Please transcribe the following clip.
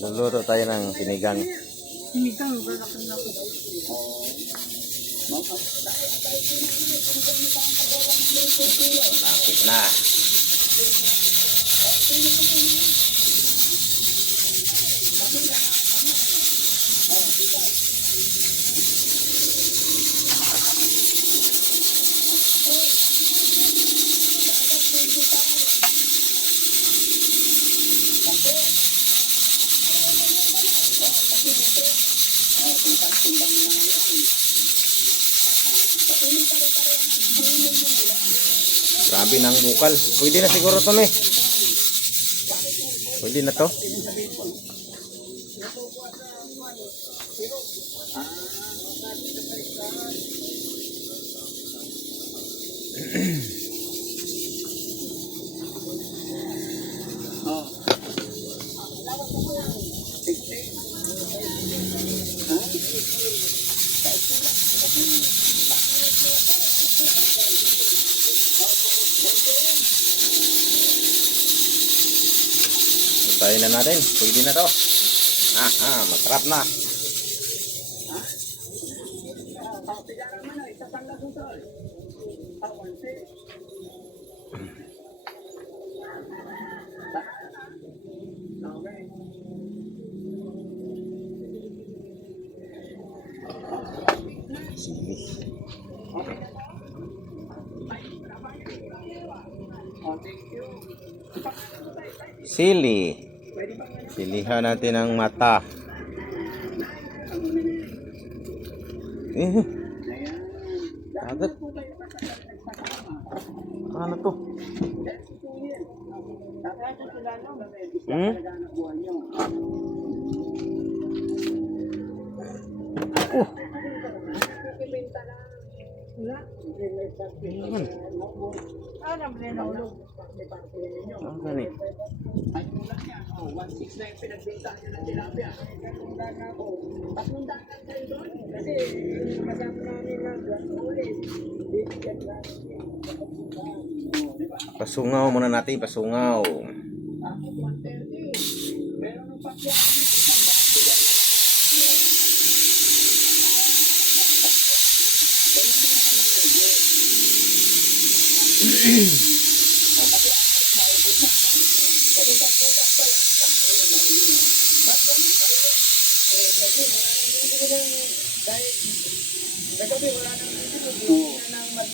Luluto tayo ng sinigang. Sinigang, balakan na ko. Lapit na. Grabe ng bukal. Pwede na siguro to, me. Pwede na to. Tayo na natin. Pwede na to. Masarap na. Sili. Silihan natin ang mata. Agad. Ano to? Ang gani. Ay, kulang yan. 1.6 na yung pinagbintahan nyo ng tilapia. Tatundaan na ako. Tatundaan na kayo doon. Kasi, kasama namin na ulit. Bibigyan lang. Pasungaw muna natin. Pasungaw. Ako, 130. Pero nung pagkakit, nagabi wala nang